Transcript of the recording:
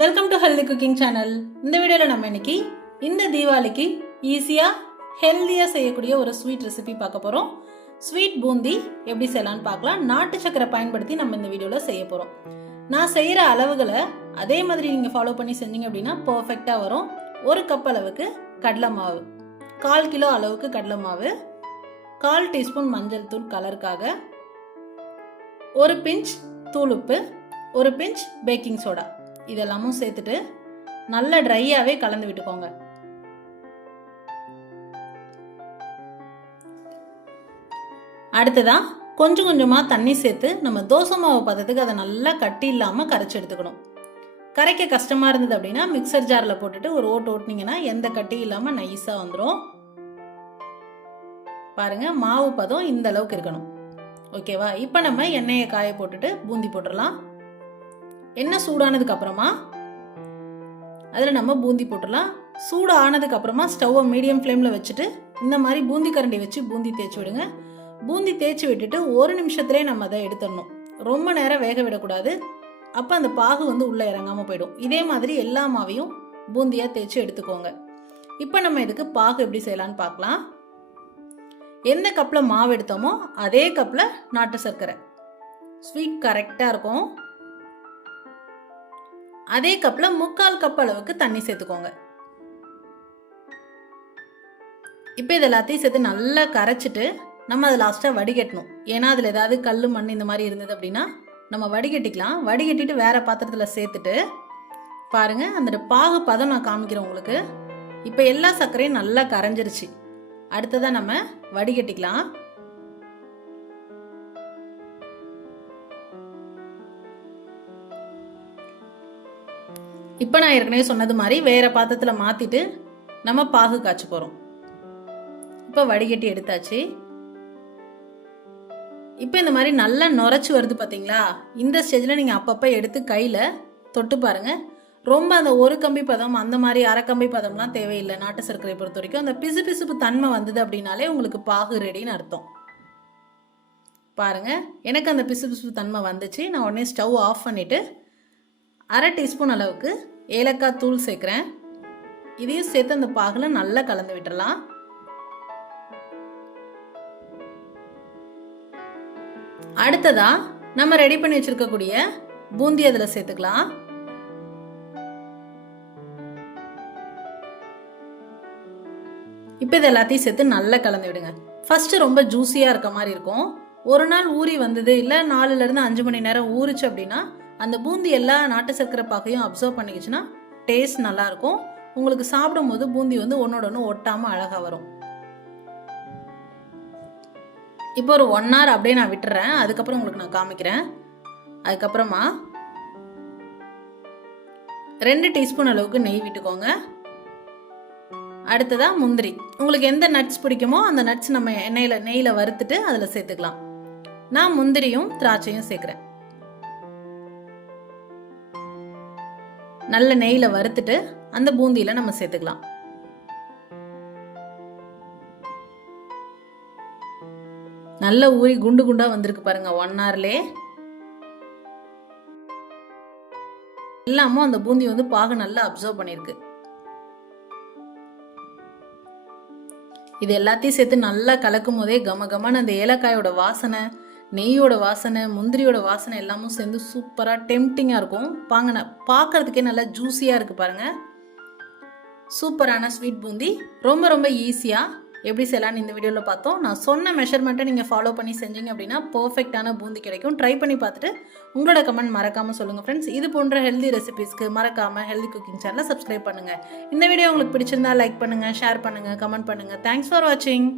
Welcome to healthy cooking channel. இந்த வீடியோவில் நம்ம இன்னைக்கு இந்த தீபாவளிக்கு ஈஸியாக ஹெல்த்தியாக செய்யக்கூடிய ஒரு ஸ்வீட் ரெசிபி பார்க்க போகிறோம். ஸ்வீட் பூந்தி எப்படி செய்யலான்னு பார்க்கலாம். நாட்டு சக்கரை பயன்படுத்தி நம்ம இந்த வீடியோவில் செய்ய போகிறோம். நான் செய்கிற அளவுகளை அதே மாதிரி நீங்கள் ஃபாலோ பண்ணி செஞ்சீங்க அப்படின்னா பர்ஃபெக்டாக வரும். 1 கப் அளவுக்கு கடலை மாவு, 1/4 கிலோ அளவுக்கு கடலை மாவு, 1/4 டீஸ்பூன் மஞ்சள் தூள் கலருக்காக, 1 பிஞ்ச் தூளுப்பு, 1 பிஞ்ச் பேக்கிங் சோடா, இதெல்லாமும் சேர்த்துட்டு நல்லா ட்ரையாகவே கலந்து விட்டுக்கோங்க. அடுத்ததான் கொஞ்சம் கொஞ்சமாக தண்ணி சேர்த்து நம்ம தோசை மாவு பதத்துக்கு அதை நல்லா கட்டி இல்லாமல் கரைச்சி எடுத்துக்கணும். கரைக்க கஷ்டமாக இருந்தது அப்படின்னா மிக்சர் ஜாரில் போட்டுட்டு ஒரு ஓட்டு ஓட்டினீங்கன்னா எந்த கட்டி இல்லாமல் நைஸாக வந்துடும். பாருங்கள், மாவு பதம் இந்த அளவுக்கு இருக்கணும். ஓகேவா? இப்போ நம்ம எண்ணெயை காய போட்டுட்டு பூந்தி போட்டுடலாம். எண்ணெய் சூடானதுக்கு அப்புறமா அதில் நம்ம பூந்தி போட்டுடலாம். சூடு ஆனதுக்கு அப்புறமா ஸ்டவ்வை மீடியம் ஃப்ளேமில் வச்சுட்டு இந்த மாதிரி பூந்தி கரண்டி வச்சு பூந்தி தேய்ச்சி விடுங்க. பூந்தி தேய்ச்சி விட்டுட்டு 1 நிமிஷத்துலேயே நம்ம அதை எடுத்துடணும். ரொம்ப நேரம் வேக விடக்கூடாது, அப்போ அந்த பாகு உள்ளே இறங்காமல் போயிடும். இதே மாதிரி எல்லா மாவையும் பூந்தியாக தேய்ச்சி எடுத்துக்கோங்க. இப்போ நம்ம இதுக்கு பாகு எப்படி செய்யலான்னு பார்க்கலாம். எந்த கப்பில் மாவு எடுத்தோமோ அதே கப்பில் நாட்டு சர்க்கரை, ஸ்வீட் கரெக்டாக இருக்கும். அதே கப்பில் 3/4 கப் அளவுக்கு தண்ணி சேர்த்துக்கோங்க. இப்போ இது எல்லாத்தையும் சேர்த்து நல்லா கரைச்சிட்டு நம்ம அதை லாஸ்ட்டாக வடிகட்டணும். ஏன்னா அதில் ஏதாவது கல் மண் இந்த மாதிரி இருந்தது அப்படின்னா நம்ம வடிகட்டிக்கலாம். வடிகட்டிட்டு வேறு பாத்திரத்தில் சேர்த்துட்டு பாருங்கள், அந்த பாகு பதம் நான் காமிக்கிறேன் உங்களுக்கு. இப்போ எல்லா சர்க்கரையும் நல்லா கரைஞ்சிருச்சு. அடுத்ததான் நம்ம வடிகட்டிக்கலாம். இப்போ நான் ஏற்கனவே சொன்னது மாதிரி வேறு பாத்திரத்தில் மாற்றிட்டு நம்ம பாகு காய்ச்ச போகிறோம். இப்போ வடிகட்டி எடுத்தாச்சு. இப்போ இந்த மாதிரி நல்லா நுரைச்சி வருது பார்த்தீங்களா? இந்த ஸ்டேஜில் நீங்கள் அப்பப்போ எடுத்து கையில் தொட்டு பாருங்கள். ரொம்ப அந்த 1 கம்பி பதம் அந்த மாதிரி 1/2 கம்பி பதம்லாம் தேவையில்லை. நாட்டு சர்க்கரை பொறுத்த வரைக்கும் அந்த பிசுபிசுப்பு தன்மை வந்தது அப்படின்னாலே உங்களுக்கு பாகு ரெடின்னு அர்த்தம். பாருங்கள், எனக்கு அந்த பிசுபிசுப்பு தன்மை வந்துச்சு. நான் உடனே ஸ்டவ் ஆஃப் பண்ணிவிட்டு 1/2 டீஸ்பூன் அளவுக்கு ஏலக்காய் தூள் சேர்க்குறேன். இதையும் சேர்த்து அந்த பாகில் நல்லா கலந்து விட்டுறலாம். அடுத்ததா நம்ம ரெடி பண்ணி வச்சிருக்கக்கூடிய பூந்தி அதில் சேர்த்துக்கலாம். இப்போ இது எல்லாத்தையும் சேர்த்து நல்லா கலந்து விடுங்க. ஃபர்ஸ்ட் ரொம்ப ஜூஸியாக இருக்க மாதிரி இருக்கும். ஒரு நாள் ஊறி வந்தது இல்லை 4லேருந்து 5 மணி நேரம் ஊறிச்சு அப்படின்னா அந்த பூந்தி எல்லா நாட்டு சர்க்கரை பாக்கையும் அப்சர்வ் பண்ணிக்கிச்சுன்னா டேஸ்ட் நல்லாயிருக்கும். உங்களுக்கு சாப்பிடும் போது பூந்தி ஒன்னோட ஒன்று ஒட்டாமல் அழகாக வரும். இப்போ ஒரு 1 hour அப்படியே நான் விட்டுறேன். அதுக்கப்புறம் உங்களுக்கு நான் காமிக்கிறேன். அதுக்கப்புறமா 2 டீஸ்பூன் அளவுக்கு நெய் விட்டுக்கோங்க. அடுத்ததாக முந்திரி, உங்களுக்கு எந்த நட்ஸ் பிடிக்குமோ அந்த நட்ஸ் நம்ம நெய்யில் வறுத்துட்டு அதில் சேர்த்துக்கலாம். நான் முந்திரியும் திராட்சையும் சேர்க்குறேன். நல்ல நெய்யில் வறுத்துட்டு அந்த பூந்தியில் நம்ம சேர்த்துக்கலாம். நல்ல ஊறி குண்டு குண்டாக வந்திருக்கு பாருங்க 1 hourலே. எல்லாமும் அந்த பூந்தி பாகு நல்லா அப்சர்வ் பண்ணியிருக்கு. இது எல்லாத்தையும் சேர்த்து நல்லா கலக்கும் போதே கம கமன்னு அந்த ஏலக்காயோட வாசனை, நெய்யோட வாசனை, முந்திரியோட வாசனை எல்லாமும் சேர்ந்து சூப்பராக டெம்டிங்காக இருக்கும். பார்க்கறதுக்கே நல்லா ஜூஸியாக இருக்குது பாருங்கள். சூப்பரான ஸ்வீட் பூந்தி ரொம்ப ரொம்ப ஈஸியாக எப்படி செய்யலான்னு இந்த வீடியோவில் பார்த்தோம். நான் சொன்ன மெஷர்மெண்ட்டை நீங்கள் ஃபாலோ பண்ணி செஞ்சீங்க அப்படின்னா பர்ஃபெக்டான பூந்தி கிடைக்கும். ட்ரை பண்ணி பார்த்துட்டு உங்களோட கமெண்ட் மறக்காமல் சொல்லுங்கள் ஃப்ரெண்ட்ஸ். இது போன்ற ஹெல்தி ரெசிபிஸ்க்கு மறக்காமல் ஹெல்தி குக்கிங் சேனலை சப்ஸ்கிரைப் பண்ணுங்கள். இந்த வீடியோ உங்களுக்கு பிடிச்சிருந்தா லைக் பண்ணுங்கள், ஷேர் பண்ணுங்கள், கமெண்ட் பண்ணுங்கள். தேங்க்ஸ் ஃபார் வாட்சிங்.